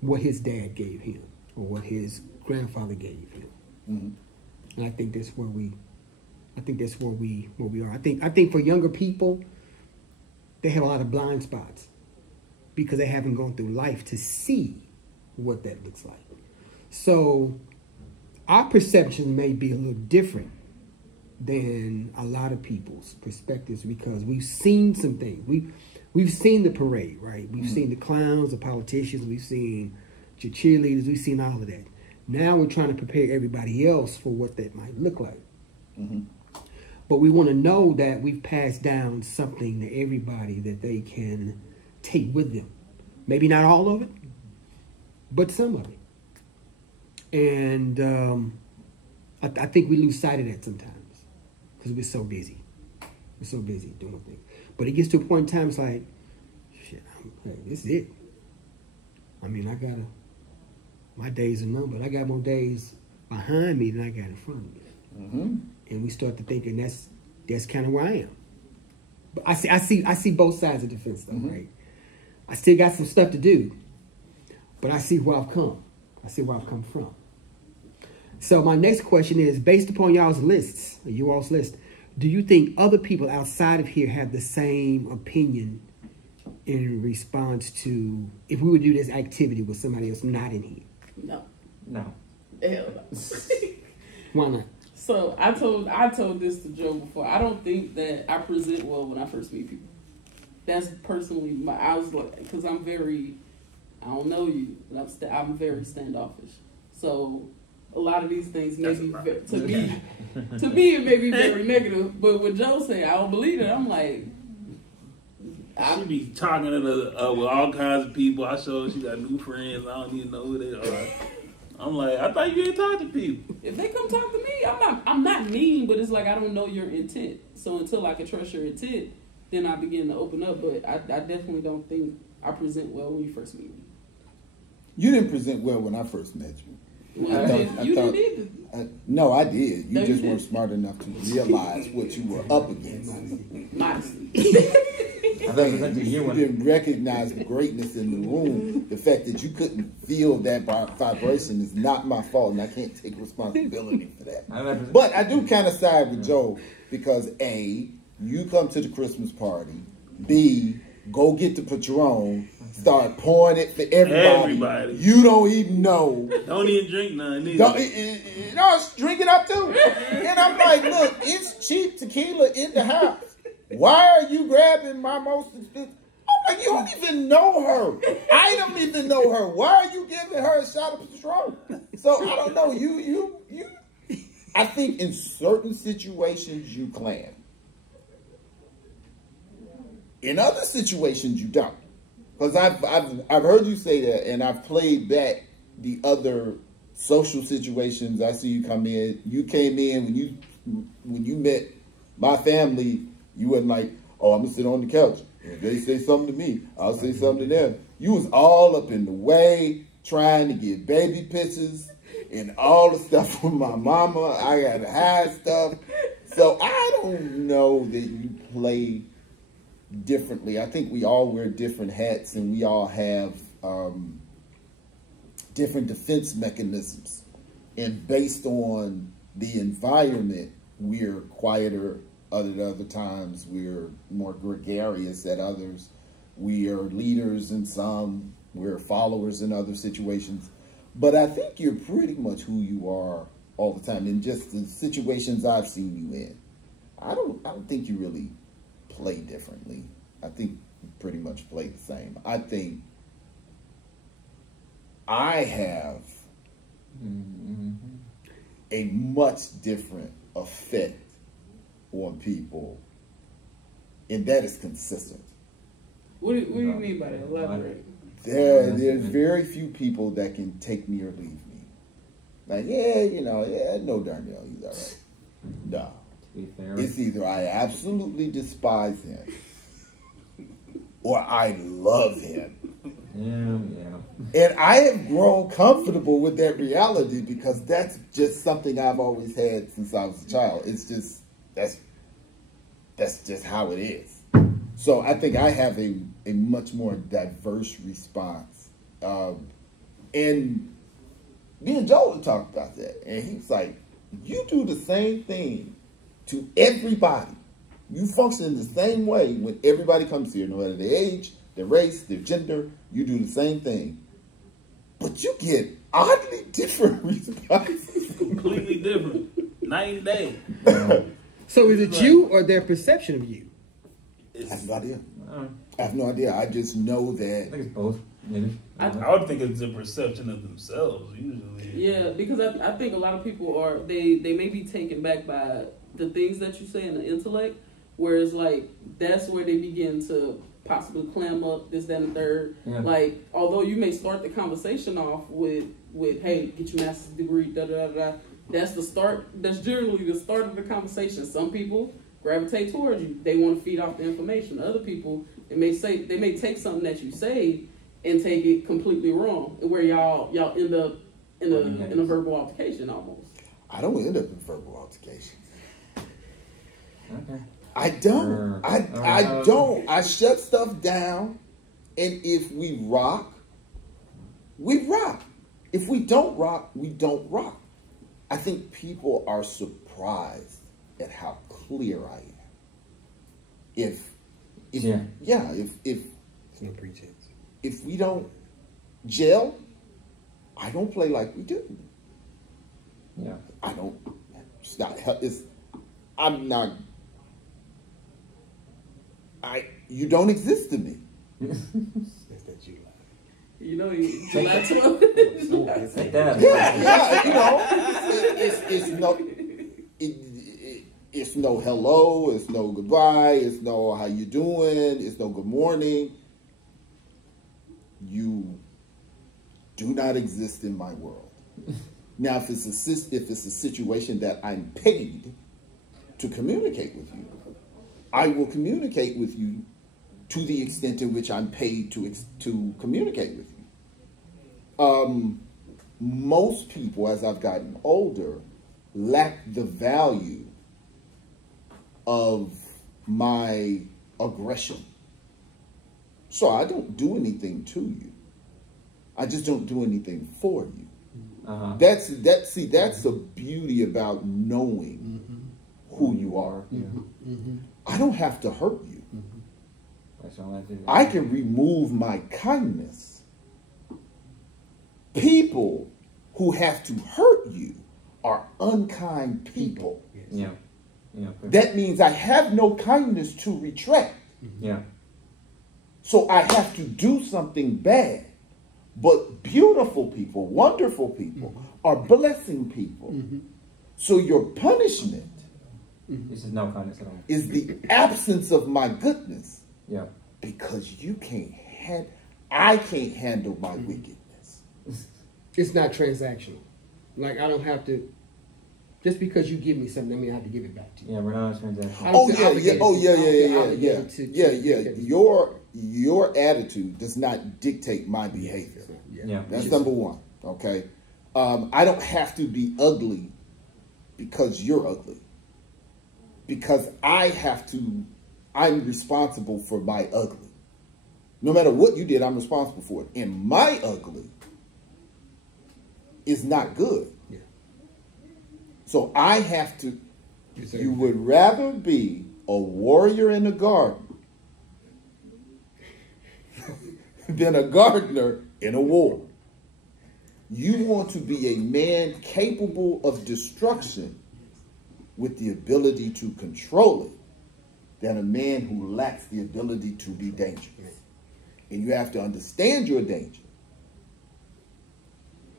what his dad gave him or what his grandfather gave him. And I think that's where we are. I think for younger people, they have a lot of blind spots because they haven't gone through life to see what that looks like. So our perception may be a little different than a lot of people's perspectives because we've seen some things. We've seen the parade, right? We've seen the clowns, the politicians, we've seen the cheerleaders, we've seen all of that. Now we're trying to prepare everybody else for what that might look like. But we want to know that we've passed down something to everybody that they can take with them. Maybe not all of it, but some of it. And I think we lose sight of that sometimes because we're so busy. We're so busy doing things. But it gets to a point in time, it's like, shit, this is it. I mean, my days are numbered. I got more days behind me than I got in front of me. And we start to thinking that's kind of where I am. But I see both sides of the fence though, right? I still got some stuff to do, but I see where I've come. I see where I've come from. So my next question is, based upon y'all's lists, you all's list, do you think other people outside of here have the same opinion in response to if we would do this activity with somebody else not in here? No. Hell no. Why not? So I told this to Joe before. I don't think that I present well when I first meet people. That's personally I was like, because I don't know you, but I'm very standoffish. So a lot of these things may be to me it may be very negative. But what Joe said, I don't believe it. I'm like, she be talking to with all kinds of people. I show her she got new friends. I don't even know who they are. I'm like, I thought you didn't talk to people. If they come talk to me, I'm not mean, but it's like I don't know your intent. So until I can trust your intent, then I begin to open up. But I definitely don't think I present well when you first meet me. You didn't present well when I first met you. Well, you didn't either. No, I did. You No, just you weren't didn't. smart enough to realize what you were up against. Modestly. I thought it was to you You didn't recognize the greatness in the room. The fact that you couldn't feel that vibration is not my fault, and I can't take responsibility for that. But I do kind of side with Joe because A, you come to the Christmas party. B, go get the Patron. Start pouring it for everybody. You don't even know. Don't even drink none. Drink it up too. And I'm like, look, it's cheap tequila in the house. Why are you grabbing my most expensive? I'm like, you don't even know her. I don't even know her. Why are you giving her a shot of Patron? So I don't know. You. I think in certain situations you clam. In other situations you don't. Because I've heard you say that, and I've played back the other social situations. I see you come in. You came in when you met my family. You wasn't like, oh, I'm gonna sit on the couch. If they say something to me, I'll say something to them. You was all up in the way, trying to get baby pictures and all the stuff with my mama. I got to hide stuff. So I don't know that you play differently. I think we all wear different hats and we all have different defense mechanisms. And based on the environment, we're quieter at other times, we're more gregarious at others, we are leaders in some, we're followers in other situations. But I think you're pretty much who you are all the time. In just the situations I've seen you in, I don't think you really play differently. I think you pretty much play the same. I think I have a much different effect on people, and that is consistent. What do you mean by that? Elaborate. There's very few people that can take me or leave me. Like, no darn well, he's all right. No. To be fair. It's either I absolutely despise him or I love him. Yeah. And I have grown comfortable with that reality because that's just something I've always had since I was a child. It's just, that's just how it is. So I think I have a much more diverse response. And me and Joel talked about that. And he was like, you do the same thing to everybody. You function in the same way when everybody comes here, no matter their age, their race, their gender. You do the same thing. But you get oddly different responses. Completely different. Night and day. So is it you or their perception of you? I have no idea. I have no idea. I just know I that. think it's both. Maybe. I would think it's a perception of themselves, usually. Yeah, because I think a lot of people are, they may be taken back by the things that you say in the intellect, whereas like that's where they begin to possibly clam up this, that, and the third. Yeah. Like, although you may start the conversation off with hey, get your master's degree, da da da da. That's the start. That's generally the start of the conversation. Some people gravitate towards you. They want to feed off the information. Other people, they may take something that you say and take it completely wrong, where y'all end up in a verbal altercation almost. I don't end up in verbal altercations. Okay. I don't. I don't. I shut stuff down, and if we rock, we rock. If we don't rock, we don't rock. I think people are surprised at how clear I am. If It's no pretense. if we don't gel, I don't play like we do. Yeah. I don't. It's not. I'm not. You don't exist to me. That's that July. You know, July 12th. Like that. It's no hello, it's no goodbye, it's no how you doing, it's no good morning. You do not exist in my world. Now, if it's a situation that I'm paid to communicate with you, I will communicate with you to the extent to which I'm paid to communicate with you. Most people, as I've gotten older, lack the value of my aggression. So I don't do anything to you. I just don't do anything for you. Uh-huh. That's the beauty about knowing who you are. I don't have to hurt you. That's all I do. I can remove my kindness. People who have to hurt you are unkind people. Yeah. Yeah. That means I have no kindness to retract. Yeah. So I have to do something bad. But beautiful people, wonderful people are blessing people. So your punishment This is no kindness at all. is the absence of my goodness. Yeah. Because I can't handle my wickedness. It's not transactional. Like, I don't have to, just because you give me something, I mean, I have to give it back to you. Yeah, we're not on transaction. I'm Oh still yeah, obligated. yeah, oh yeah, I'm yeah, still yeah, obligated yeah, to- Your attitude does not dictate my behavior. Yeah. That's number one. Okay, I don't have to be ugly because you're ugly. Because I'm responsible for my ugly. No matter what you did, I'm responsible for it. And my ugly is not good. Yeah. So I have to, Yes, sir. you would rather be a warrior in the garden than a gardener in a war. You want to be a man capable of destruction with the ability to control it than a man who lacks the ability to be dangerous. And you have to understand your danger.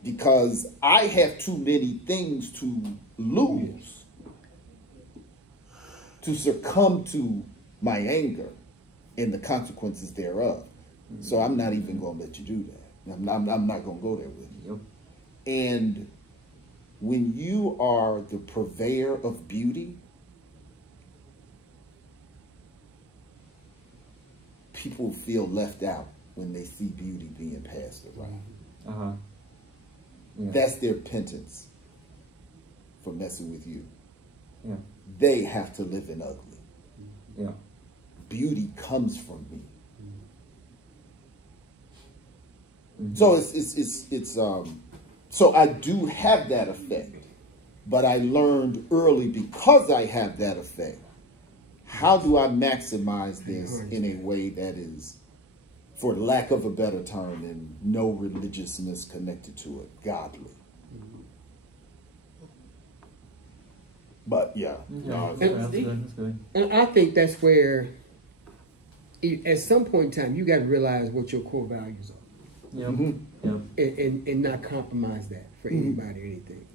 Because I have too many things to lose to succumb to my anger and the consequences thereof. So I'm not even going to let you do that. I'm not going to go there with you. And when you are the purveyor of beauty, people feel left out when they see beauty being passed around. Uh-huh. Yeah. That's their penance for messing with you. Yeah. They have to live in ugly. Yeah. Beauty comes from me. Mm-hmm. So so I do have that effect, but I learned early because I have that effect. How do I maximize this in a way that is, for lack of a better term, and no religiousness connected to it, godly? But yeah, no, That's good. That's good. And I think that's where, at some point in time, you got to realize what your core values are. Yep. Mhm. Yep. And not compromise that for anybody or anything.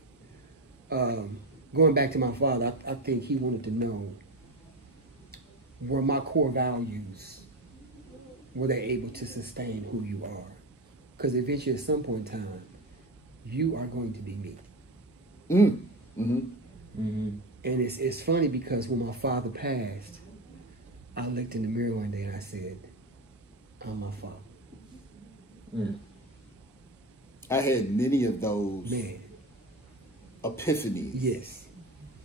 Going back to my father, I think he wanted to know, were my core values, were they able to sustain who you are? Because eventually at some point in time, you are going to be me. Mm-hmm. Mm-hmm. And it's funny because when my father passed, I looked in the mirror one day and I said, I'm my father. Mm. I had many of those Man, epiphanies. yes.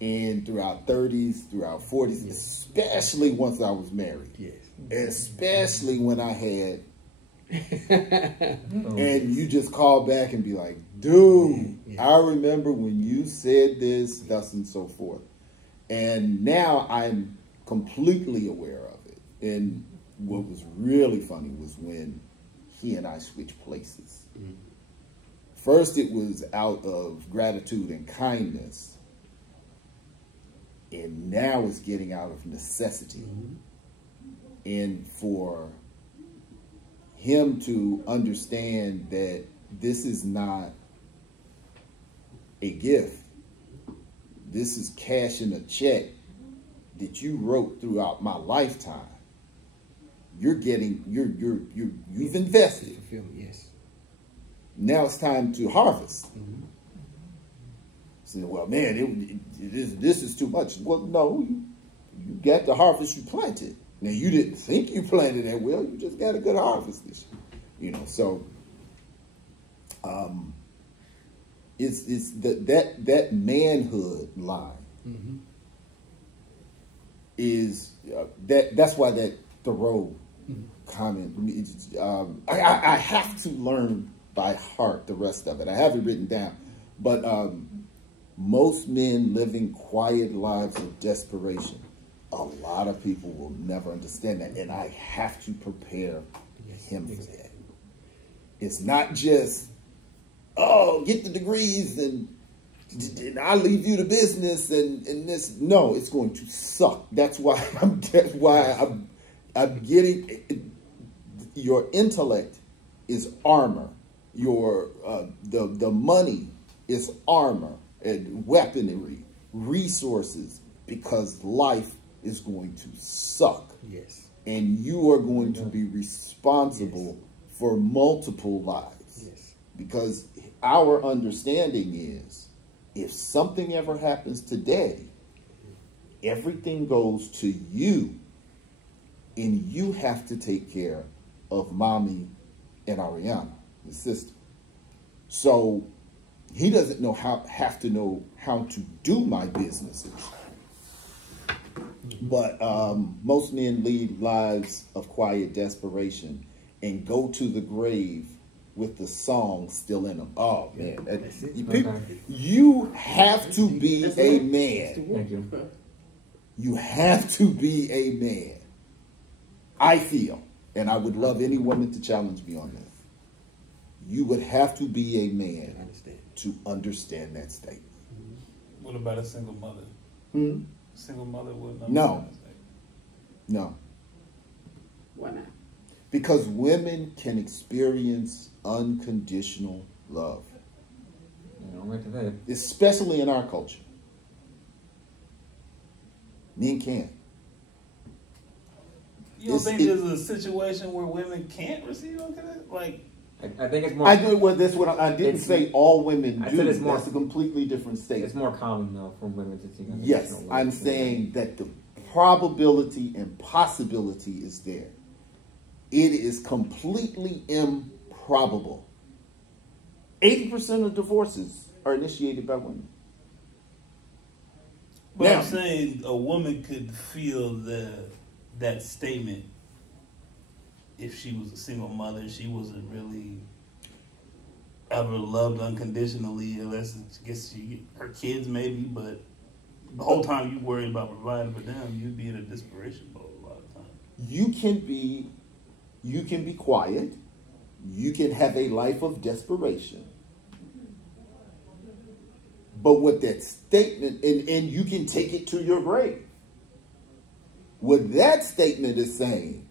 And throughout 30s, throughout 40s, especially once I was married. Yes. Especially when I had, Oh. and you just call back and be like, dude, Yeah. I remember when you said this, thus and so forth. And now I'm completely aware of it. And what was really funny was when he and I switched places. First, it was out of gratitude and kindness. And now it's getting out of necessity. And for him to understand that this is not a gift, this is cashing a check that you wrote throughout my lifetime. You've invested. Fulfillment, yes. Now it's time to harvest. So, well, man, this is too much. Well, no, you got the harvest you planted. Now, you didn't think you planted that well. You just got a good harvest this year. You know, so it's that manhood line is that's why that Thoreau comment. I have to learn by heart the rest of it. I have it written down, but most men living quiet lives of desperation. A lot of people will never understand that, and I have to prepare him for that. It's not just, oh, get the degrees and I'll leave you the business and this. No, it's going to suck. That's why I'm getting, your intellect is armor. Your the money is armor and weaponry, resources, because life is going to suck. Yes. And you are going to be responsible for multiple lives. Yes. Because our understanding is, if something ever happens to Daddy, everything goes to you, and you have to take care of Mommy and Ariana, his sister. So he doesn't have to know how to do my businesses. But most men lead lives of quiet desperation and go to the grave with the song still in them. Oh man, That's it. you have to be a man. Thank you. You have to be a man. I feel, and I would love any woman to challenge me on this. You would have to be a man to understand that statement. What about a single mother? Single mother wouldn't No. understand that statement. No. Why not? Because women can experience unconditional love, Right to that. especially in our culture. Men can't. You don't It's- think there's a situation where women can't receive unconditional? Like, I think it's more. I do. Well, that's what I didn't It's- say. All women I do. said it's more- That's a completely different It's statement. more common though for women to see. Yes, unconditional love. I'm saying that the probability and possibility is there. It is completely improbable. 80% of divorces are initiated by women. but Now- I'm saying a woman could feel that statement if she was a single mother. She wasn't really ever loved unconditionally, unless I guess her kids maybe. But the whole time you worried about providing for them, you'd be in a desperation mode a lot of times. You can be quiet. You can have a life of desperation. But what that statement, and you can take it to your grave. What that statement is saying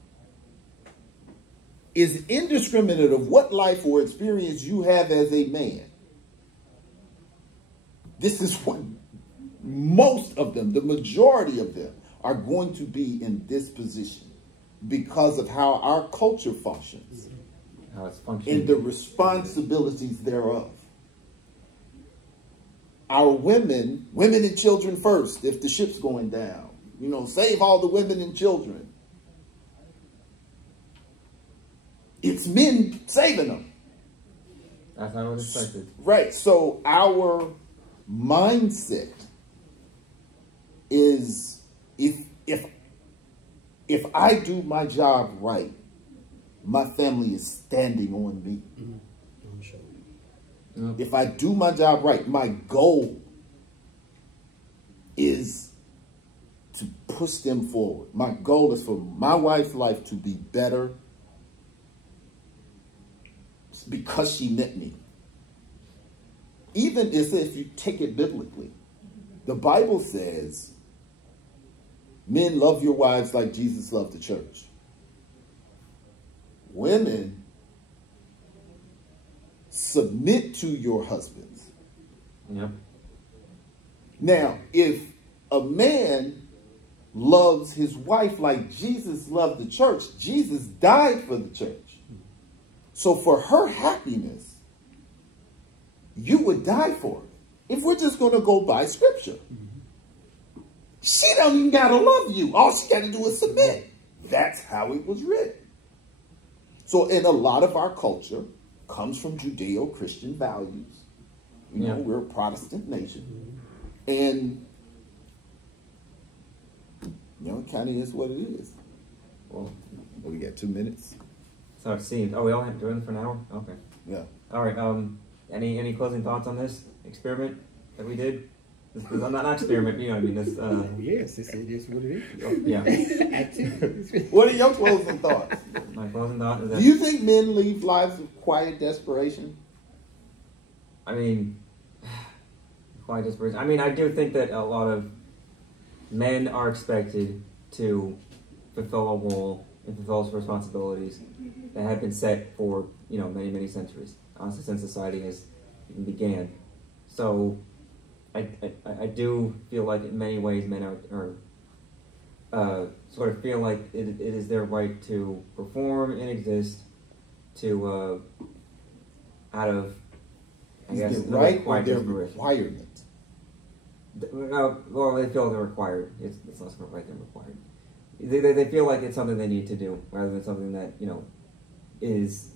is indiscriminate of what life or experience you have as a man. This is what most of them, the majority of them, are going to be in this position because of how our culture functions How it's functioning. and the responsibilities thereof. Our women and children first, if the ship's going down. Save all the women and children. It's men saving them. That's not what it's expected. Right. So our mindset is if I do my job right, my family is standing on me. I'm sure. If I do my job right, my goal is to push them forward. My goal is for my wife's life to be better because she met me. Even if you take it biblically, the Bible says, men, love your wives like Jesus loved the church. Women, submit to your husbands. Yep. Now, if a man loves his wife like Jesus loved the church, Jesus died for the church. So for her happiness, you would die for it. If we're just going to go by scripture. She don't even got to love you. All she got to do is submit. That's how it was written. So in a lot of our culture comes from Judeo-Christian values. We're a Protestant nation. And, it kind of is what it is. Well, We got 2 minutes. so it seems. Oh, we all have to do it for an hour? Okay. Yeah. All right. Any closing thoughts on this experiment that we did? This is not experiment, you know what I mean? This, Yes, this is what it is. oh, yeah. Activity. What are your closing thoughts? My closing thought is Do that, you think men leave lives of quiet desperation? I mean, quite desperation. I mean, I do think that a lot of men are expected to fulfill a role and fulfill responsibilities that have been set for, many, many centuries, honestly, since society has even began. So I do feel like in many ways men are sort of feel like it is their right to perform and exist to out of, I Is guess, it right or quiet their desperation. requirement? Well, they feel they're required. It's less of a right than required. They feel like it's something they need to do rather than something that is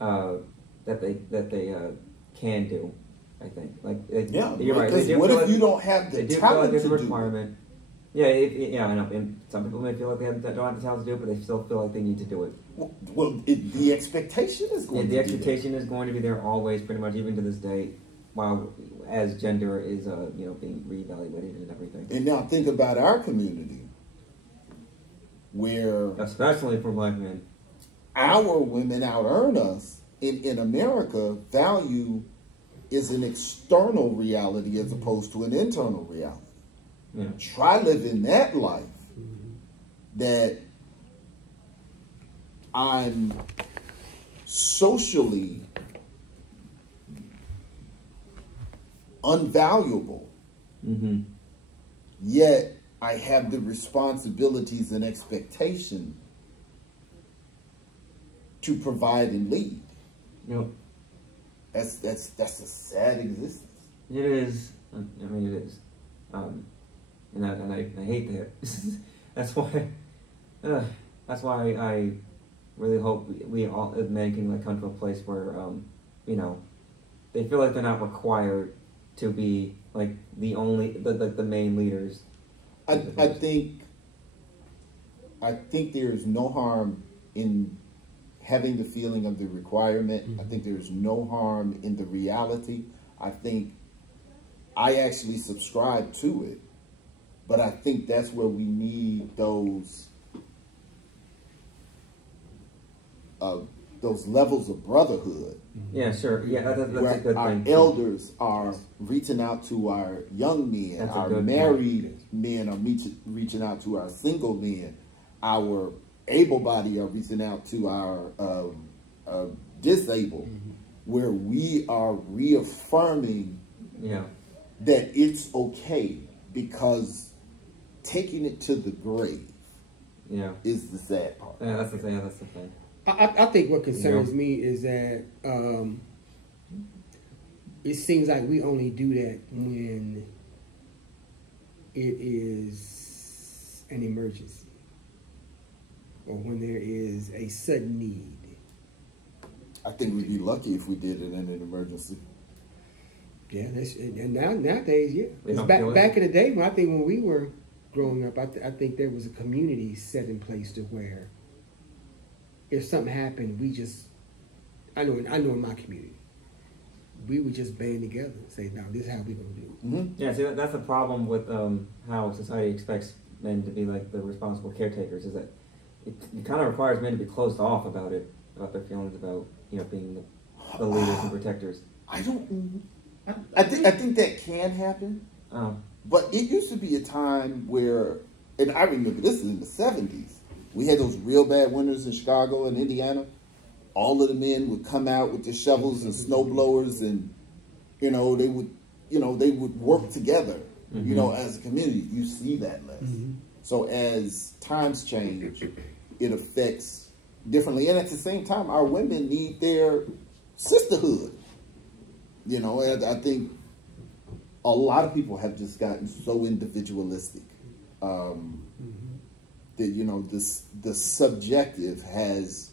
that they can do. I think you're right. Because They do what feel if like- you don't have the They do feel like talent there's to a do it? requirement, Yeah, I know. And some people may feel like they don't have the talent to do it, but they still feel like they need to do it. Well, the expectation is going to be the expectation is going to be there always, pretty much, even to this day, while as gender is being reevaluated and everything. And now think about our community, where especially for black men, our women out earn us. In America, value is an external reality as opposed to an internal reality. Yeah. Try living that life that I'm socially unvaluable, yet I have the responsibilities and expectation to provide and lead. Yep. That's a sad existence. It is. I mean, it is. And I hate that. That's why I really hope we all as men can come to a place where they feel like they're not required to be like the main leaders. I think there's no harm in having the feeling of the requirement. I think there's no harm in the reality. I think I actually subscribe to it, but I think that's where we need those levels of brotherhood. Yeah, sure. Yeah, that's a good thing. Our elders are reaching out to our young men. Our married men are reaching out to our single men. Our able-bodied are reaching out to our disabled, where we are reaffirming that it's okay, because taking it to the grave is the sad part. Yeah, that's the thing. I think what concerns me is that it seems like we only do that when it is an emergency or when there is a sudden need. I think we'd be lucky if we did it in an emergency. Yeah, and nowadays, yeah. Back in the day, when we were growing up, I think there was a community set in place to where if something happened, I know in my community, we would just band together and say, no, this is how we're going to do it. Yeah, see, that's the problem with how society expects men to be like the responsible caretakers, is that it kind of requires men to be closed off about their feelings about, being the leaders and protectors. I think that can happen. But it used to be a time where, and I remember this is in the 70s, we had those real bad winters in Chicago and Indiana. All of the men would come out with their shovels and snow blowers, and they would work together. As a community, you see that less. So as times change, it affects differently, and at the same time, our women need their sisterhood. And I think a lot of people have just gotten so individualistic. That the subjective has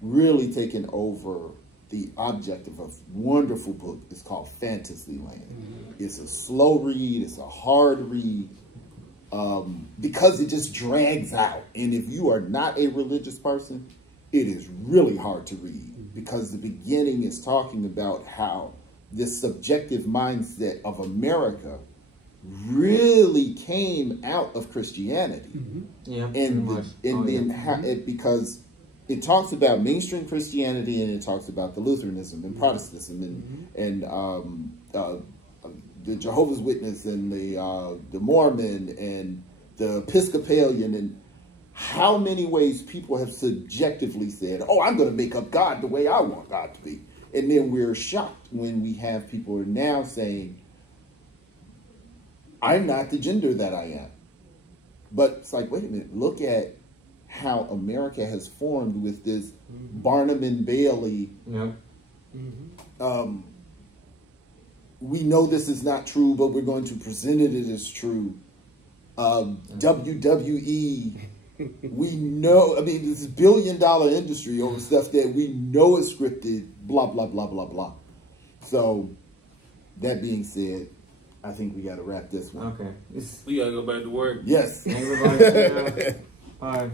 really taken over the objective. A wonderful book is called Fantasyland. It's a slow read, it's a hard read, because it just drags out. And if you are not a religious person, it is really hard to read, because the beginning is talking about how this subjective mindset of America really came out of Christianity. Because it talks about mainstream Christianity, and it talks about the Lutheranism and Protestantism and the Jehovah's Witness and the Mormon and the Episcopalian, and how many ways people have subjectively said, oh, I'm going to make up God the way I want God to be. And then we're shocked when we have people are now saying, I'm not the gender that I am. But it's like, wait a minute, look at how America has formed with this Barnum and Bailey. We know this is not true, but we're going to present it as true. WWE, we know, this is billion-dollar industry over stuff that we know is scripted, blah, blah, blah, blah, blah. So, that being said, I think we got to wrap this one. Okay. We gotta go back to work. Yes. Everybody, bye.